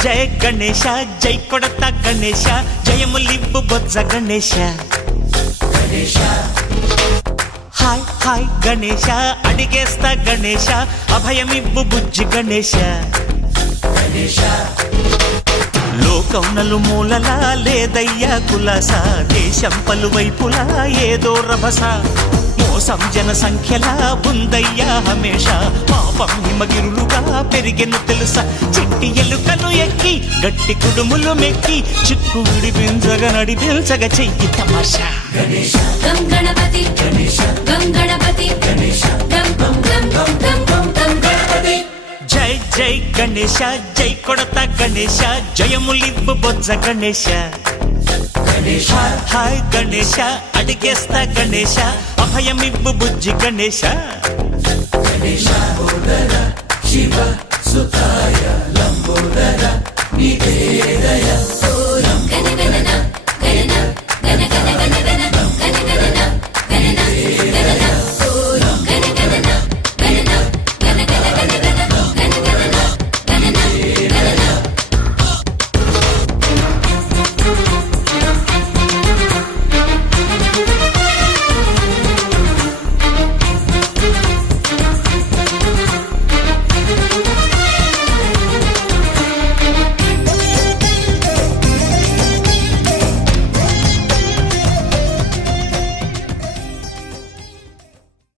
జయ గణేశ జై కొడత గణేశ జయములివ్వు బొజ్జ Ganesha hi hi Ganesha అడిగేస్తా Ganesha అభయమివ్వు బుజ్జి గణేశ లోకం నలుమూలలా లేదయ్యా కులాస దేశం పలువైపులా ఏదో రభస మోసం జన సంఖ్యలా ఉందయ్యా హమేష పాపం హిమగిరులుగా పెరిగెను తెలుసా చిట్టి ఎలుకలు ఎక్కి గట్టి కుడుములు మెక్కి చిక్కు విడిపించగా నడిపించగా చెయ్యి తమాషా గం గణపతి గం గణపతి గం గం గం గం గం గం గం గణపతి జై జై గణేశ జై కొడత గణేశ జయములివ్వు బొజ్జ గణేశ హాయ్ గణేశ అడిగేస్తా గణేశ అభయమివ్వు బుజ్జి గణేశ శివ సుతాయ లంబోదర నివేదయ గణగణన